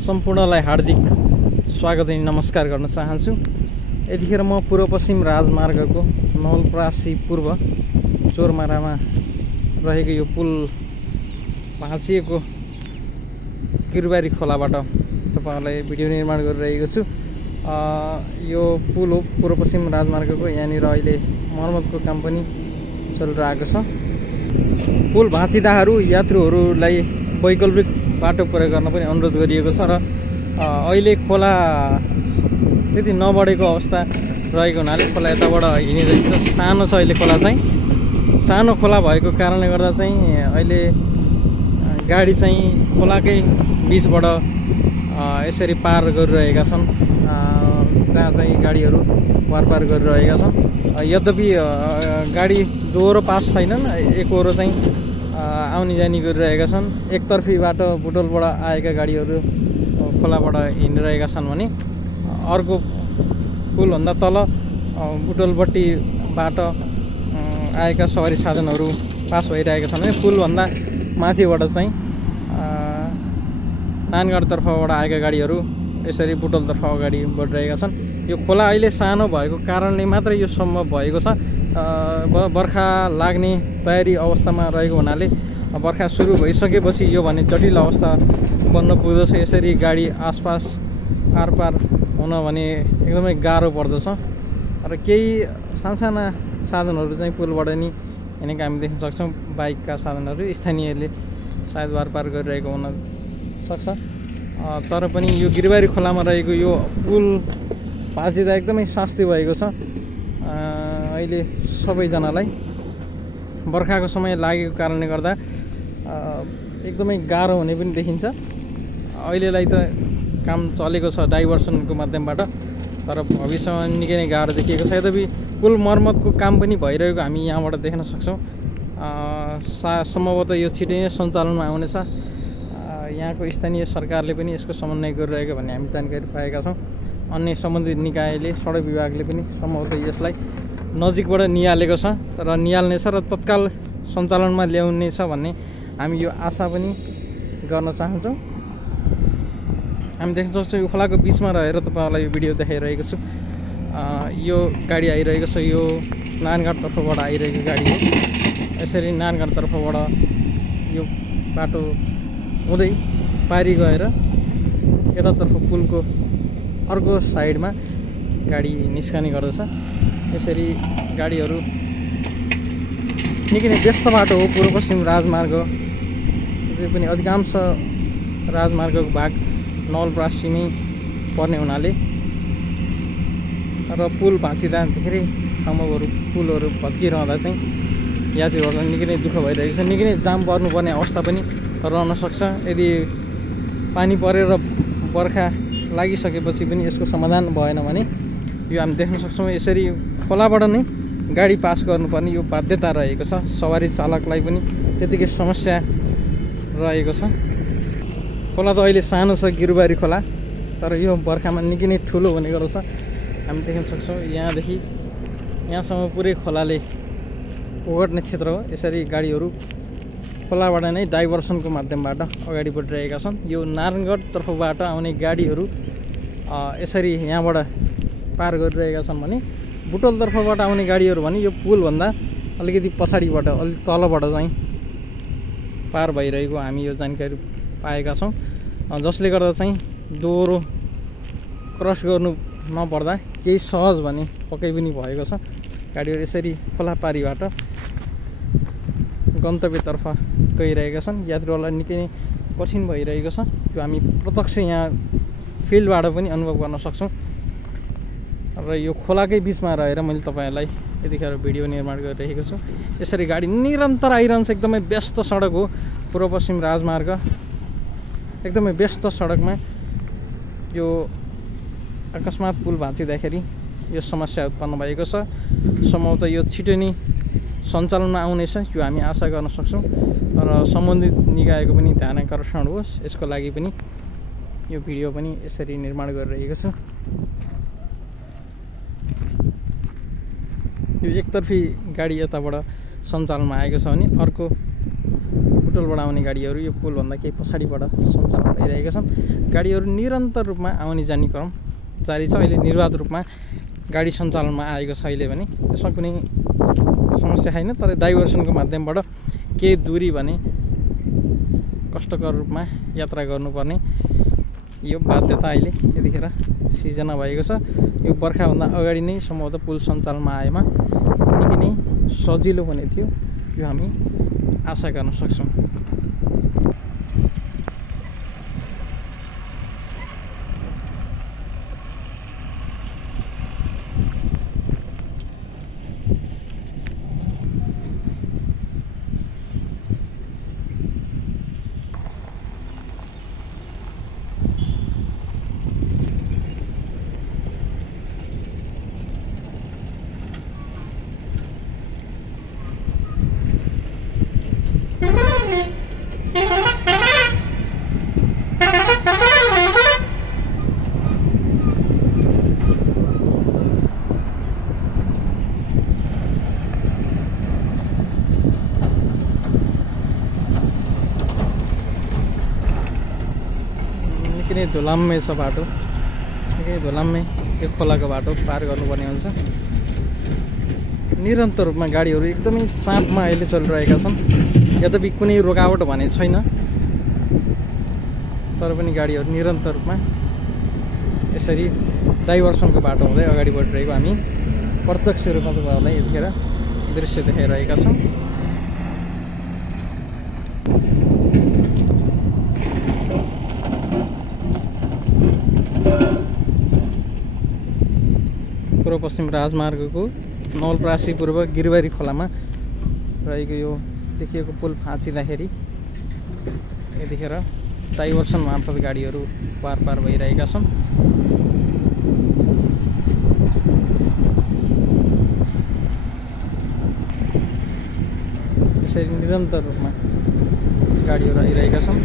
सम्पूर्णलाई हार्दिक स्वागत अनि नमस्कार गर्न चाहन्छु। यतिखेर म पूर्व पश्चिम राजमार्गको नवलपरासी पूर्व चोरमारामा रहेको यो पुल भाँचिएको किरबारी खोलाबाट तपाईहरुलाई भिडियो निर्माण गरिरहेको छु। यो पुल हो पूर्व पश्चिम राजमार्गको। यहाँनिर अहिले मर्मतको काम पनि चलिरहेको छ। पुल भाँचिदाहरू यात्रुहरूलाई वैकल्पिक बाटो प्रयोग गर्न पनि अनुरोध गरिएको छ र अहिले खोला त्यति नबढेको अवस्था रहेको हुनाले खोला यताबाट हिँडिरहेको छ। सानो छ अहिले खोला चाहिँ, सानो खोला भएको कारणले गर्दा चाहिँ अहिले गाडी चाहिँ खोलाकै बीचबाट यसरी पार गरिरहेका छन्, जहाँ चाहिँ गाडीहरू पार गरिरहेका छन्। यद्यपि गाडी दोहोरो पास छैनन्, एकहोरो चाहिँ आउने जाने गरिरहेका छन्। एकतर्फी बाटो बुटोलबाट आएका गाडीहरू खोलाबाट हिँडिरहेका छन् भने अर्को पुलभन्दा तल बुटोलपट्टिबाट आएका सवारी साधनहरू पास भइरहेका छन् भने पुलभन्दा माथिबाट चाहिँ नानगढतर्फबाट आएका गाडीहरू यसरी बुटोलतर्फ अगाडि बढिरहेका छन्। यो खोला अहिले सानो भएको कारणले मात्रै यो सम्भव भएको छ। बर्खा लाग्ने तयारी अवस्थामा रहेको हुनाले बर्खा सुरु भइसकेपछि यो भने जटिल अवस्था बन्न पुग्दछ। यसरी गाडी आसपास आरपार हुन भने एकदमै गाह्रो पर्दछ र केही साना साधनहरू चाहिँ पुलबाट नि हिँडेको हामी देख्न सक्छौँ। बाइकका साधनहरू स्थानीयले सायद वारपार गरिरहेको हुन सक्छ। तर पनि यो गिरबारी खोलामा रहेको यो पुल भाँचिँदा एकदमै शास्ति भएको छ। अहिले सबैजनालाई बर्खाको समय लागेको कारणले गर्दा एकदमै गाह्रो हुने पनि देखिन्छ। अहिलेलाई त काम चलेको छ डाइभर्सनको माध्यमबाट, तर भविष्यमा निकै नै गाह्रो देखिएको छ। यद्यपि पुल मर्मतको काम पनि भइरहेको हामी यहाँबाट देख्न सक्छौँ। सम्भवतः यो छिटै नै सञ्चालनमा आउनेछ। यहाँको स्थानीय सरकारले पनि यसको समन्वय गरिरहेको भन्ने हामी जानकारी पाएका छौँ। अन्य सम्बन्धित निकायले, सडक विभागले पनि सम्भवतः यसलाई नजिकबाट निहालेको छ र निहाल्नेछ र तत्काल सञ्चालनमा ल्याउनेछ भन्ने हामी यो आशा पनि गर्न चाहन्छौँ। हामी देख्न सक्छौँ यो खोलाको बिचमा रहेर तपाईँहरूलाई यो भिडियो देखाइरहेको छु। यो गाडी आइरहेको छ, यो नानगढतर्फबाट आइरहेको गाडी हो। यसरी नानगढतर्फबाट यो बाटो हुँदै पारी गएर यतातर्फ पुलको अर्को साइडमा गाडी निस्कने गर्दछ। यसरी गाडीहरू निकै नै व्यस्त बाटो हो। पूर्व पश्चिम राजमार्ग जो पनि अधिकांश राजमार्गको भाग नवलपरासीमै पर्ने हुनाले र पुल भाँचिँदा धेरै ठाउँहरू पुलहरू भत्किरहँदा चाहिँ यात्रीहरूलाई निकै नै दुःख भइरहेको छ। निकै नै जाम पर्नुपर्ने अवस्था पनि रहन सक्छ। यदि पानी परेर बर्खा लागिसकेपछि पनि यसको समाधान भएन भने यो हामी देख्न सक्छौँ यसरी खोलाबाट नै गाडी पास गर्नुपर्ने यो बाध्यता रहेको छ। सवारी चालकलाई पनि त्यतिकै समस्या रहेको छ। खोला त अहिले सानो छ गिरबारी खोला, तर यो बर्खामा निकै नै ठुलो हुने गर्दछ। हामी देख्न सक्छौँ यहाँदेखि यहाँसम्म पुरै खोलाले ओगट्ने क्षेत्र हो। यसरी गाडीहरू खोलाबाट नै डाइभर्सनको माध्यमबाट अगाडि बढिरहेका छन्। यो नारायणगढतर्फबाट आउने गाडीहरू यसरी यहाँबाट पार गरिरहेका छन् भने बुटोलतर्फबाट आउने गाडीहरू भने यो पुलभन्दा अलिकति पछाडिबाट अलिक तलबाट चाहिँ पार भइरहेको हामी यो जानकारी पाएका छौँ। जसले गर्दा चाहिँ दोहोरो क्रस गर्नु नपर्दा केही सहज भने पक्कै पनि भएको छ। गाडीहरू यसरी खोला पारीबाट गन्तव्यतर्फ गइरहेका छन्। यात्रुहरूलाई निकै नै कठिन भइरहेको छ। यो हामी प्रत्यक्ष यहाँ फिल्डबाट पनि अनुभव गर्न सक्छौँ। र यो खोलाकै बिचमा रहेर मैले तपाईँहरूलाई यतिखेर भिडियो निर्माण गरिरहेको छु। यसरी गाडी निरन्तर आइरहन्छ। एकदमै व्यस्त सडक हो पूर्व पश्चिम राजमार्ग। एकदमै व्यस्त सडकमा यो अकस्मात पुल भाँचिँदाखेरि यो समस्या उत्पन्न भएको छ। सम्भवतः यो छिटो नै सञ्चालनमा आउनेछ, यो हामी आशा गर्न सक्छौँ। र सम्बन्धित निकायको पनि ध्यान आकर्षण होस्, यसको लागि पनि यो भिडियो पनि यसरी निर्माण गरिरहेको छु। यो एकतर्फी गाडी यताबाट सञ्चालनमा आएको छ भने अर्को बुटोलबाट आउने गाडीहरू यो पुलभन्दा केही पछाडिबाट सञ्चालन भइरहेका छन्। गाडीहरू निरन्तर रूपमा आउने जाने क्रम जारी छ। अहिले निर्वाध रूपमा गाडी सञ्चालनमा आएको छ। अहिले भने यसमा कुनै समस्या छैन, तर डाइभर्सनको माध्यमबाट केही दूरी भने कष्टकर रूपमा यात्रा गर्नुपर्ने यो बाध्यता अहिले यतिखेर सिर्जना भएको छ। यो बर्खाभन्दा अगाडि नै सम्भवतः पुल सञ्चालनमा आएमा निकै नै सजिलो हुने थियो, यो हामी आशा गर्न सक्छौँ। निकै धुलाम्मे छ बाटो, निकै धुलाम्मे यो खोलाको बाटो पार गर्नुपर्ने हुन्छ। निरन्तर रूपमा गाडीहरू एकदमै चापमा अहिले चलिरहेका छन्। यद्यपि कुनै रोकावट भने छैन, तर पनि गाडीहरू निरन्तर रूपमा यसरी डाइभर्सनको बाटो हुँदै अगाडि बढिरहेको हामी प्रत्यक्ष रूपमा तपाईँहरूलाई यतिखेर दृश्य देखाइरहेका छौँ। पूर्व पश्चिम राजमार्गको नवलपरासी पूर्व गिरबारी खोलामा रहेको यो देखिएको पुल भाँचिँदाखेरि यतिखेर डाइभर्सन मार्फत गाडीहरू पार भइरहेका छन्। यसरी निरन्तर रूपमा गाडीहरू आइरहेका छन्।